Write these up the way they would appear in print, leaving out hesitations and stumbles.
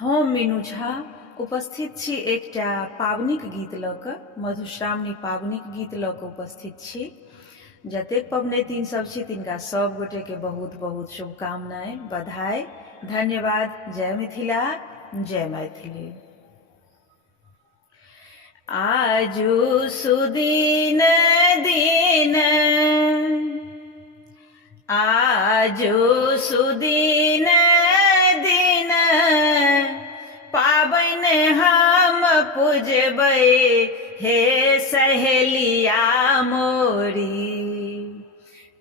हम मीनू झा उपस्थित छी एकटा पाबनिक गीत लऽ कऽ, मधुश्रावणी पाबनिक गीत लऽ कऽ उपस्थित छी। जतेक पबनैतिन सब छी तिनका सब गोटेके बहुत बहुत शुभकामनाएं, बधाई, धन्यवाद। जय मिथिला, जय मैथिली। आजु सुदिन दिन, आजु सुदिन दिन, पाबन हम पूजबै हे सहेलिया मोरी।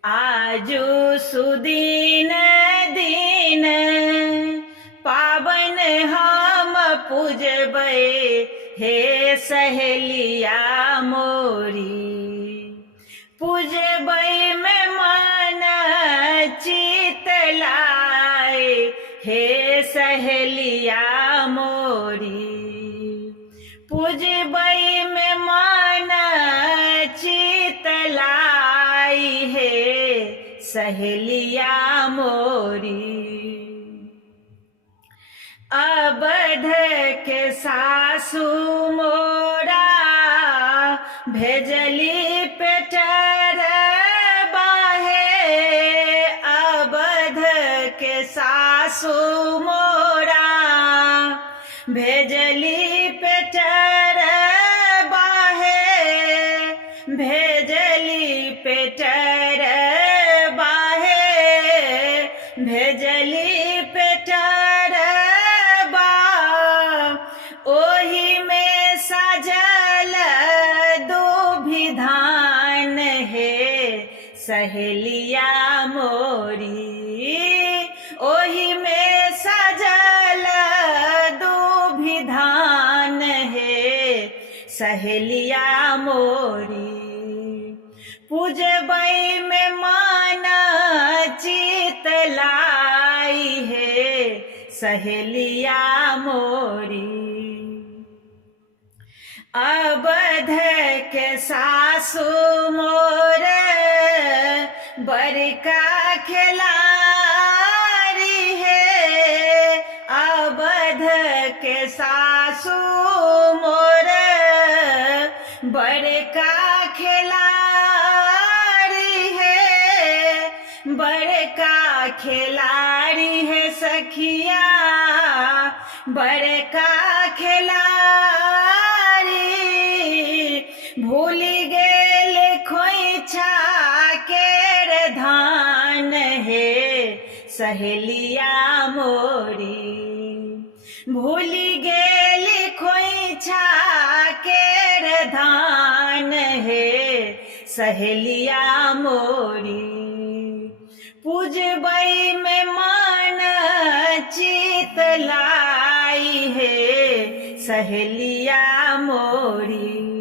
आजु सुदिन दिन, पाबन हम पूजबै हे सहेलिया मोरी। पूजबै में मन चित लाए हे सहेलिया मोरी। पूजबै में मन चित लाई हे सहेलिया मोरी। अवध के सासु मोरा भेजली पेटर बाहे। अवध के सासु मोरा भेजली पेटर बाहे। भेजली पेटर बाहे, भेजली पेटर बा। ओही में सजल दुभिधान हे सहेलिया मोरी। ओही में सजल दुभिधान हे सहेलिया मोरी। पूजबै में मन चित लाई हे सहेलिया मोरी। अवध के सासु मोर बड़का खिलाड़ी है। अवध के सासु मोर बड़का खिलाड़ी है। बड़का खिलाड़ी है सखिया, बड़का खिलाड़ी। भूल गेल खोइछा केर धान हे सहेलिया मोरी। भूल गेल खोइछा केर धान हे सहेलिया मोरी। पूजबै में मन चित लाई हे सहेलिया मोरी।